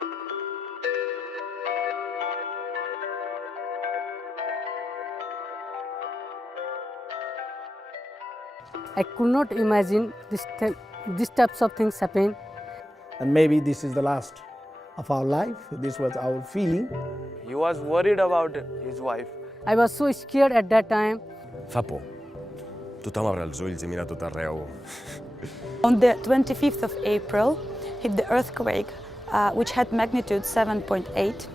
I could not imagine these types of things happen. And maybe this is the last of our life. This was our feeling. He was worried about his wife. I was so scared at that time. Fa por. Tothom obre els ulls i mira tot arreu. On the 25th of April hit the earthquake, which had magnitude 7.8.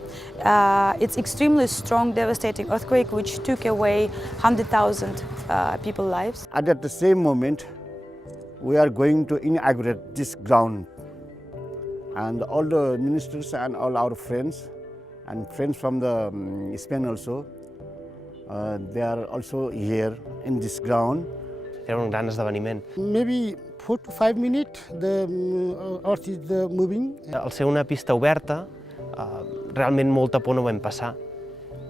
It's extremely strong, devastating earthquake which took away 100,000 people's lives. At the same moment, we are going to inaugurate this ground. And all the ministers and all our friends, and friends from the Spain also, they are also here in this ground. Era un gran esdeveniment. Maybe 4 to 5 minutes, the earth is moving. Al ser una pista oberta, realment molta por no vam passar,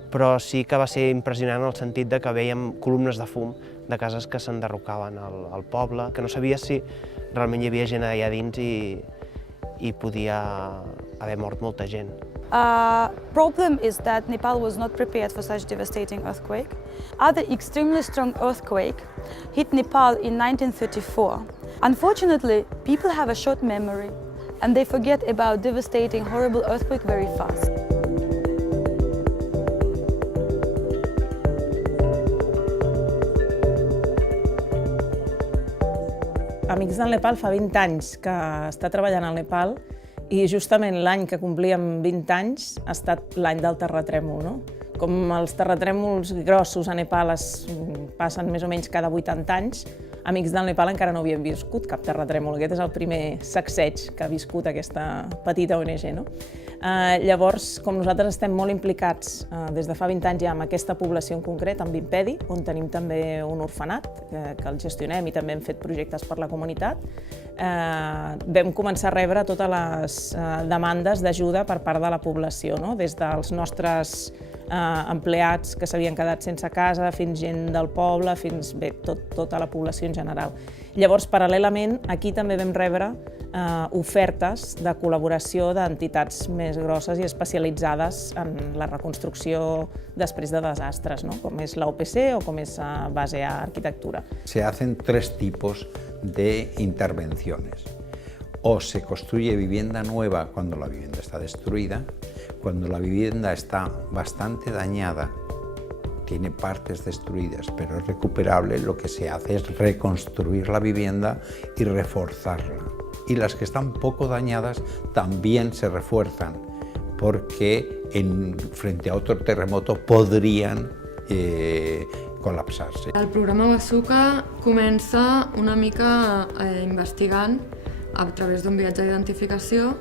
però sí que va ser impressionant en el sentit de que vèiem columnes de fum de cases que s'enderrocaven al poble, que no sabies si realment hi havia gent allà dins i podia haver mort molta gent. Problem is that Nepal was not prepared for such devastating earthquake. Other extremely strong earthquake hit Nepal in 1934. Unfortunately, people have a short memory and they forget about devastating, horrible earthquake very fast. Amics del Nepal fa 20 anys que està treballant al Nepal i justament l'any que complíem 20 anys ha estat l'any del terratrèmol, no? Com els terratrèmols grossos a Nepal es passen més o menys cada 80 anys, Amics del Nepal encara no havien viscut cap terratrèmol. Aquest és el primer sacseig que ha viscut aquesta petita ONG, no? Llavors, com nosaltres estem molt implicats des de fa 20 anys ja amb aquesta població en concret, amb Vimpedi, on tenim també un orfenat que el gestionem i també hem fet projectes per la comunitat, vam començar a rebre totes les demandes d'ajuda per part de la població, no? Des dels nostres empleats que s'havien quedat sense casa, fins gent del poble, fins bé, tota la població en general. Llavors, paral·lelament, aquí també vam rebre ofertes de col·laboració d'entitats més grosses i especialitzades en la reconstrucció després de desastres, ¿no? Com és la OPC o com és Base A Arquitectura. Se hacen 3 tipos de intervenciones. O se construye vivienda nueva cuando la vivienda está destruida, cuando la vivienda está bastante dañada, tiene partes destruidas, pero es recuperable, lo que se hace es reconstruir la vivienda y reforzarla. Y las que están poco dañadas también se refuerzan, porque frente a otro terremoto podrían colapsarse. El programa Wasuka comença una mica investigant a través d'un viatge d'identificació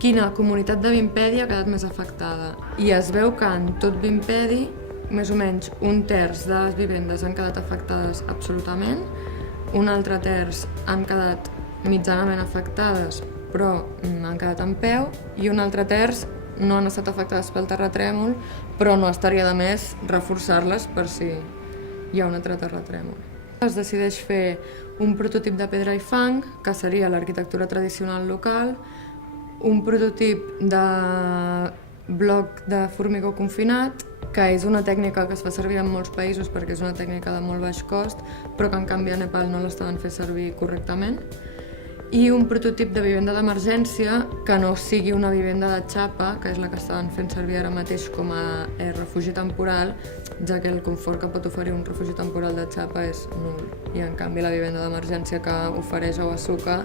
quina comunitat de Vimpedi ha quedat més afectada. I es veu que en tot Vimpedi, més o menys 1/3 de les vivendes han quedat afectades absolutament, un altre terç han quedat mitjanament afectades però han quedat en peu i un altre terç no han estat afectades pel terratrèmol però no estaria de més reforçar-les per si hi ha un altre terratrèmol. Es decideix fer un prototip de pedra i fang, que seria l'arquitectura tradicional local, un prototip de bloc de formigó confinat, que és una tècnica que es fa servir en molts països perquè és una tècnica de molt baix cost, però que en canvi a Nepal no l'estaven fent servir correctament, i un prototip de vivenda d'emergència que no sigui una vivenda de xapa, que és la que estaven fent servir ara mateix com a refugi temporal, ja que el confort que pot oferir un refugi temporal de xapa és nul. I en canvi la vivenda d'emergència que ofereix a Wasuka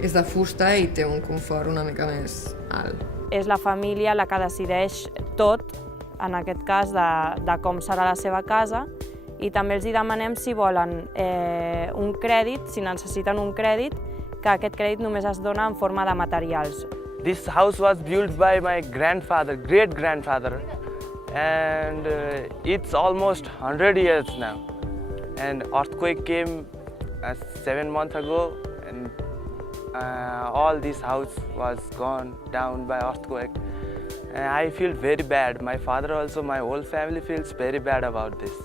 és de fusta i té un confort una mica més alt. És la família la que decideix tot, en aquest cas, de com serà la seva casa, i també els demanem si volen un crèdit, si necessiten un crèdit, que aquest crèdit només es dona en forma de materials. This house was built by my grandfather, great-grandfather, and it's almost 100 years now. And earthquake came 7 months ago, and all this house was gone down by earthquake. And I feel very bad. My father also, my whole family feels very bad about this.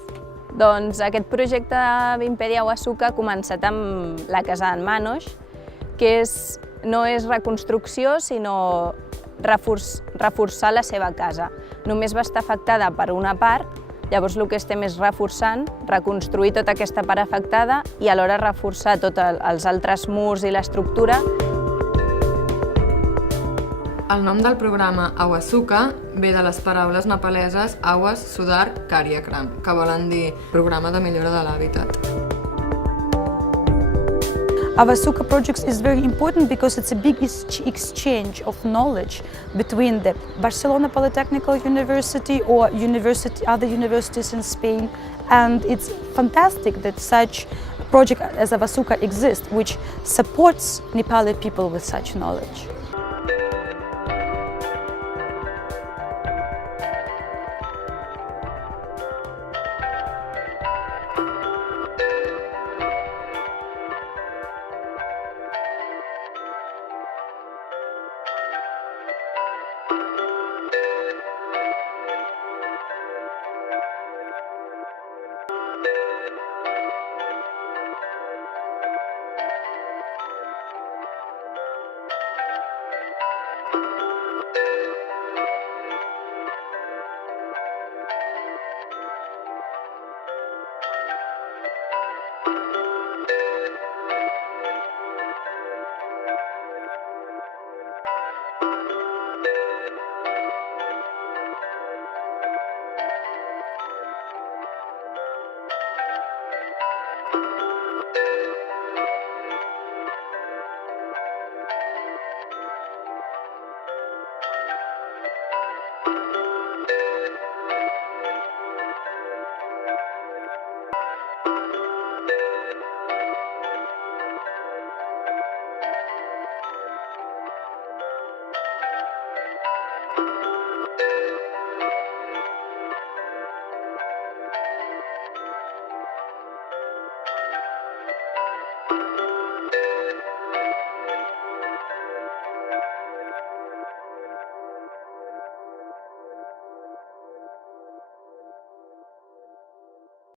Doncs aquest projecte Vimpedi a Wasuka ha començat amb la casa d'en Manoj, que no és reconstrucció, sinó reforçar la seva casa. Només va estar afectada per una part, llavors el que estem és reforçant, reconstruir tota aquesta part afectada i alhora reforçar tots els altres murs i l'estructura. El nom del programa Awasuka ve de les paraules nepaleses Awas Sudar Karyakram, que volen dir programa de millora de l'hàbitat. Awasuka project is very important because it's a big exchange of knowledge between the Barcelona Polytechnical University or other universities in Spain, and it's fantastic that such a project as Awasuka exists, which supports Nepali people with such knowledge.